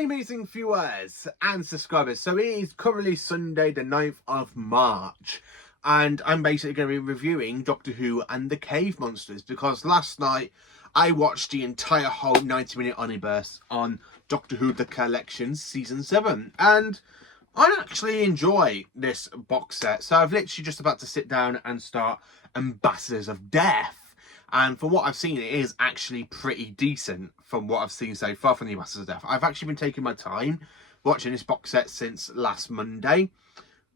Hi amazing viewers and subscribers. So it is currently Sunday the 9th of March and I'm basically going to be reviewing Doctor Who and the Cave Monsters because last night I watched the entire whole 90-minute omnibus on Doctor Who The Collections Season 7 and I actually enjoy this box set. So I've literally just about to sit down and start Ambassadors of Death. And from what I've seen, it is actually pretty decent from what I've seen so far from the Ambassadors of Death. I've actually been taking my time watching this box set since last Monday.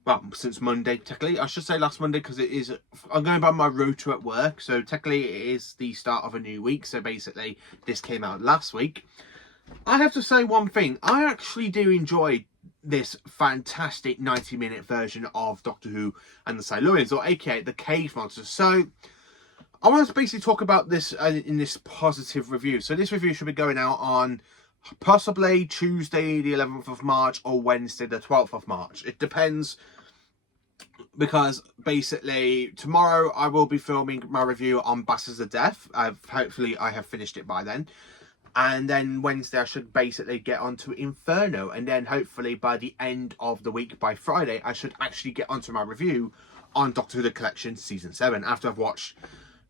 Well, since Monday, technically. I should say last Monday because it is... I'm going by my rota at work. So technically it is the start of a new week. So basically this came out last week. I have to say one thing. I actually do enjoy this fantastic 90-minute version of Doctor Who and the Silurians, or aka the Cave Monsters. So I want to basically talk about this in this positive review. So this review should be going out on possibly Tuesday the 11th of March or Wednesday the 12th of March. It depends, because basically tomorrow I will be filming my review on Ambassadors of Death. Hopefully I have finished it by then. And then Wednesday I should basically get onto Inferno. And then hopefully by the end of the week, by Friday, I should actually get onto my review on Doctor Who The Collection Season 7 after I've watched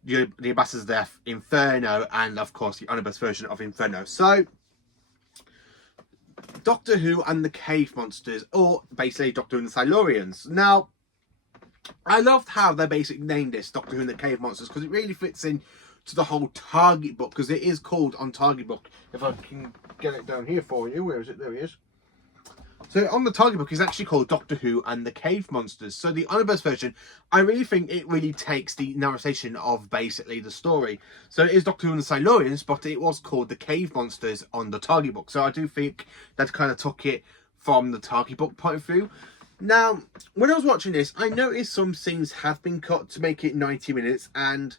the Ambassadors of Death, Inferno, and of course the omnibus version of Inferno. So Doctor Who and the Cave Monsters, or basically Doctor Who and the Silurians. Now, I loved how they basically named this Doctor Who and the Cave Monsters because it really fits in to the whole Target book, because it is called on Target book. If I can get it down here for you, where is it? There he is. So on the Target book is actually called Doctor Who and the Cave Monsters. So the omnibus version, I really think it really takes the narration of basically the story. So it is Doctor Who and the Silurians, but it was called the Cave Monsters on the Target book. So I do think that kind of took it from the Target book point of view. Now, when I was watching this, I noticed some scenes have been cut to make it 90 minutes. And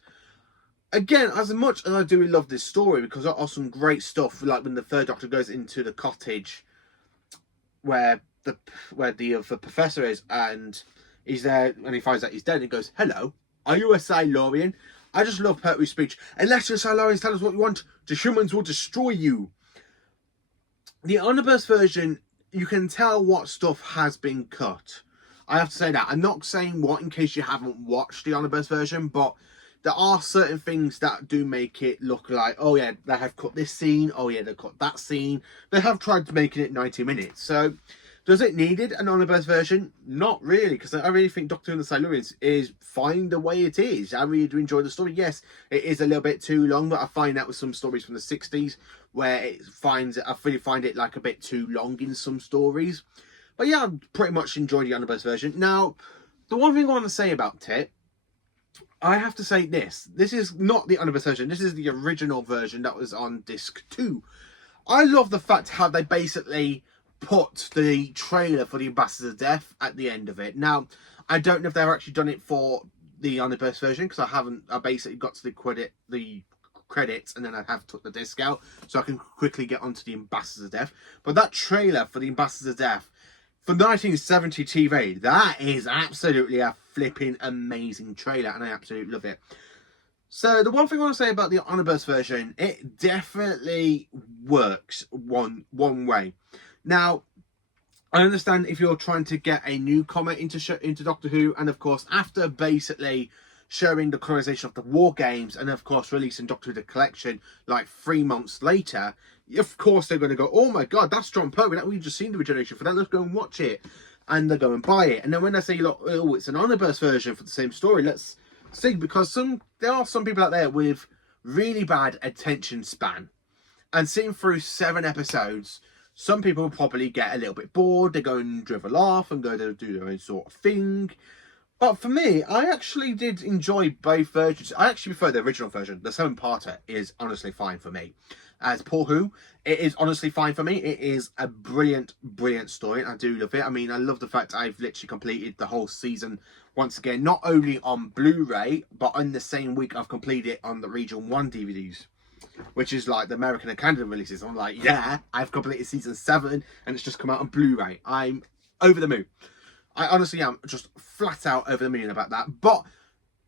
again, as much as I do love this story, because there are some great stuff, like when the third Doctor goes into the cottage where the professor is, and he's there and he finds out he's dead, and he goes, "Hello, are you a Silurian?" I just love Pertwee's speech. "Unless your Silurians tell us what you want, the humans will destroy you." The omnibus version, you can tell what stuff has been cut. I have to say that. I'm not saying what in case you haven't watched the omnibus version, but there are certain things that do make it look like, oh yeah, they have cut this scene, oh yeah, they cut that scene. They have tried to make it 90 minutes. So, does it needed an omnibus version? Not really, because I really think Doctor Who and the Silurians is fine the way it is. I really do enjoy the story. Yes, it is a little bit too long, but I find that with some stories from the 60s, where I really find it like a bit too long in some stories. But yeah, I pretty much enjoy the omnibus version. Now, the one thing I want to say about it, I have to say this. This is not the omnibus version. This is the original version that was on disc 2. I love the fact how they basically put the trailer for the Ambassadors of Death at the end of it. Now, I don't know if they've actually done it for the omnibus version, because I basically got to the credits and then I have took the disc out so I can quickly get onto the Ambassadors of Death. But that trailer for the Ambassadors of Death for 1970 TV, that is absolutely a flipping amazing trailer, and I absolutely love it. So the one thing I want to say about the omnibus version, it definitely works one way. Now, I understand if you're trying to get a newcomer into Doctor Who, and of course after basically showing the colorization of the War Games, and of course releasing Doctor Who The Collection like 3 months later, of course they're going to go, "Oh my god, that's John Pertwee, we've just seen the regeneration for that, let's go and watch it." And they go and buy it. And then when they say, look, oh, it's an omnibus version for the same story, let's see, because there are some people out there with really bad attention span, and sitting through 7 episodes, some people will probably get a little bit bored. They go and drivel off and go to do their own sort of thing. But for me, I actually did enjoy both versions. I actually prefer the original version. The 7-parter is honestly fine for me. As PaulWho, it is honestly fine for me. It is a brilliant, brilliant story. I do love it. I mean, I love the fact I've literally completed the whole season once again, not only on Blu-ray, but on the same week I've completed it on the Region 1 DVDs, which is like the American and Canada releases. I'm like, yeah, I've completed season 7 and it's just come out on Blu-ray. I'm over the moon. I honestly am just flat out over the moon about that. But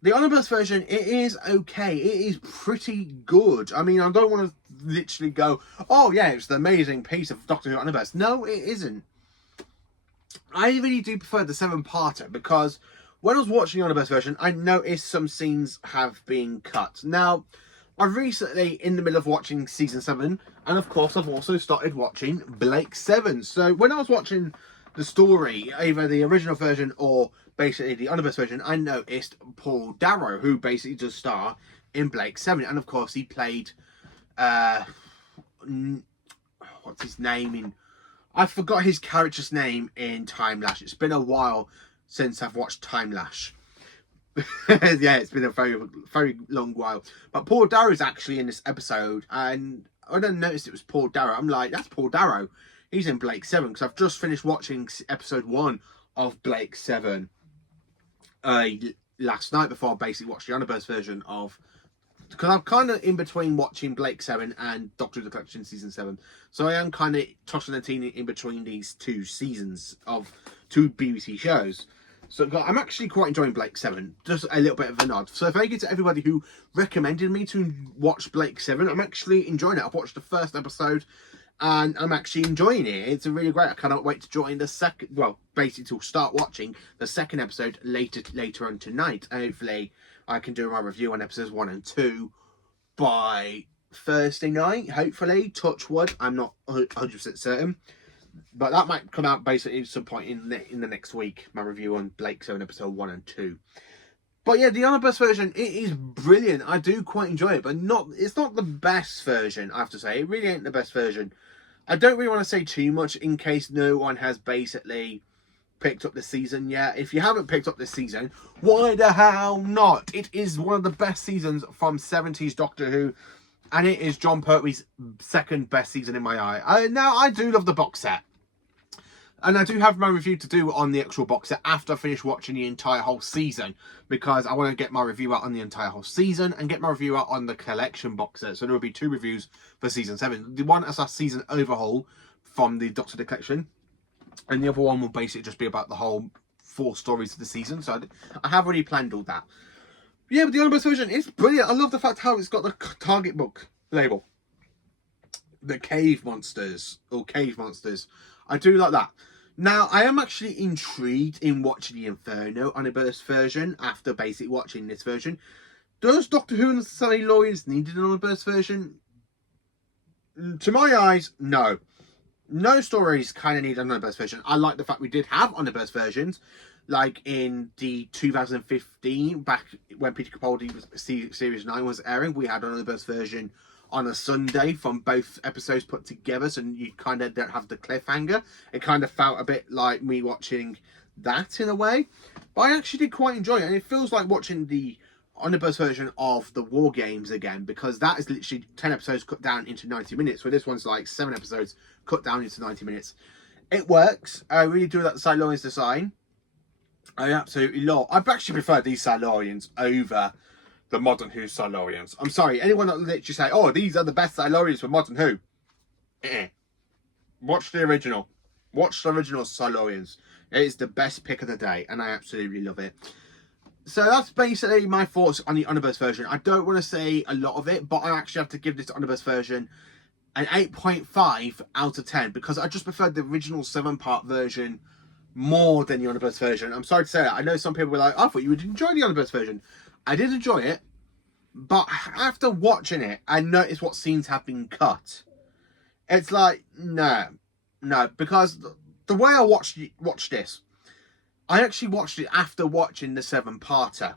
The omnibus version, it is okay. It is pretty good. I mean, I don't want to literally go, oh yeah, it's the amazing piece of Doctor Who omnibus. No, it isn't. I really do prefer the 7-parter because when I was watching the omnibus version, I noticed some scenes have been cut. Now, I'm recently in the middle of watching season 7, and of course, I've also started watching Blake 7. So when I was watching the story, either the original version or basically the omnibus version, I noticed Paul Darrow, who basically does star in Blake 7, and of course he played what's his name in, I forgot his character's name in Time Lash. It's been a while since I've watched Time Lash. Yeah, it's been a very long while. But Paul Darrow is actually in this episode, and I didn't notice it was Paul Darrow. I'm like, that's Paul Darrow. He's in Blake 7 because I've just finished watching episode 1 of Blake 7 last night before I basically watched the omnibus version of, because I'm kind of in between watching Blake 7 and Doctor Who The Collection season 7, so I am kind of tossing and turning in between these two seasons of 2 BBC shows. So I'm actually quite enjoying Blake 7. Just a little bit of a nod. So thank you to everybody who recommended me to watch Blake 7. I'm actually enjoying it. I've watched the first episode and I'm actually enjoying it. It's really great. I cannot wait to join the second, well, basically to start watching the second episode later on tonight. Hopefully I can do my review on episodes 1 and 2 by Thursday night. Hopefully, touch wood. I'm not 100% certain. But that might come out basically at some point in the next week, my review on Blake 7 episode 1 and 2. But yeah, the omnibus version, it is brilliant. I do quite enjoy it, but it's not the best version, I have to say. It really ain't the best version. I don't really want to say too much in case no one has basically picked up the season yet. If you haven't picked up this season, why the hell not? It is one of the best seasons from 70s Doctor Who, and it is John Pertwee's second best season in my eye. Now, I do love the box set. And I do have my review to do on the actual box set after I finish watching the entire whole season, because I want to get my review out on the entire whole season and get my review out on the collection box set. So there will be 2 reviews for season 7. The one is a season overhaul from the Doctor Who collection, and the other one will basically just be about the whole 4 stories of the season. So I have already planned all that. Yeah, but the omnibus version is brilliant. I love the fact how it's got the Target book label. The cave monsters, or cave monsters. I do like that. Now, I am actually intrigued in watching the Inferno omnibus version after basically watching this version. Does Doctor Who and the Silurians need an omnibus version? To my eyes, no. No stories kind of need an omnibus version. I like the fact we did have omnibus versions, like in the 2015, back when Peter Capaldi's Series 9 was airing, we had an omnibus version on a Sunday from both episodes put together, so you kind of don't have the cliffhanger. It kind of felt a bit like me watching that in a way, but I actually did quite enjoy it, and it feels like watching the omnibus version of the War Games again, because that is literally 10 episodes cut down into 90 minutes, where this one's like 7 episodes cut down into 90 minutes. It works. I really do like the Silurians design. I absolutely love. I actually prefer these Silurians over the modern Who Silurians. I'm sorry, anyone that literally say, oh, these are the best Silurians for modern Who. Watch the original. Watch the original Silurians. It is the best pick of the day, and I absolutely love it. So that's basically my thoughts on the omnibus version. I don't want to say a lot of it, but I actually have to give this omnibus version an 8.5 out of 10, because I just preferred the original 7-part version more than the omnibus version. I'm sorry to say that. I know some people were like, I thought you would enjoy the omnibus version. I did enjoy it, but after watching it, I noticed what scenes have been cut. It's like, no, because the way I watched this, I actually watched it after watching the 7-parter.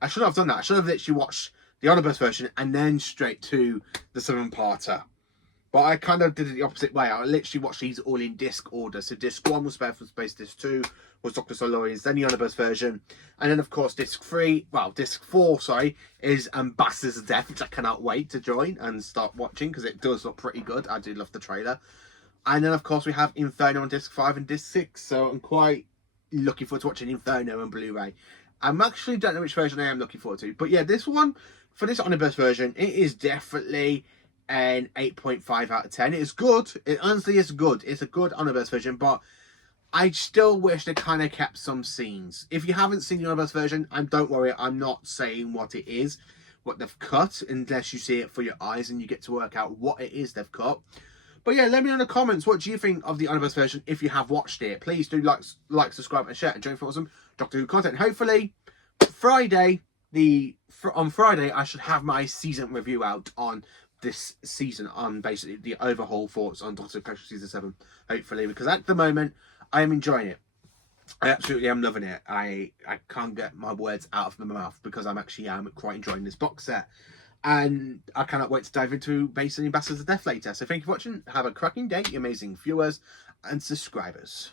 I shouldn't have done that. I should have literally watched the omnibus version and then straight to the 7-parter. But I kind of did it the opposite way. I literally watched these all in disc order. So disc 1 was Spare from Space, disc 2 was Dr. Silurians, then the omnibus version. And then, of course, disc 4, sorry, is Ambassadors of Death, which I cannot wait to join and start watching, because it does look pretty good. I do love the trailer. And then, of course, we have Inferno on disc 5 and disc 6. So I'm quite looking forward to watching Inferno on Blu-ray. I actually don't know which version I am looking forward to. But yeah, this one, for this omnibus version, it is definitely an 8.5 out of 10. It is good. It honestly is good. It's a good omnibus version, but I still wish they kind of kept some scenes. If you haven't seen the omnibus version, don't worry, I'm not saying what it is, what they've cut, unless you see it for your eyes and you get to work out what it is they've cut. But yeah, let me know in the comments, what do you think of the omnibus version if you have watched it. Please do like, subscribe, and share, and join for some Doctor Who content. Hopefully, on Friday, I should have my season review out on this season, on basically the overhaul thoughts on Doctor Who Season 7. Hopefully, because at the moment, I am enjoying it. I absolutely am loving it. I can't get my words out of my mouth because I'm quite enjoying this box set. And I cannot wait to dive into basically Ambassadors of Death later. So thank you for watching. Have a cracking day, you amazing viewers and subscribers.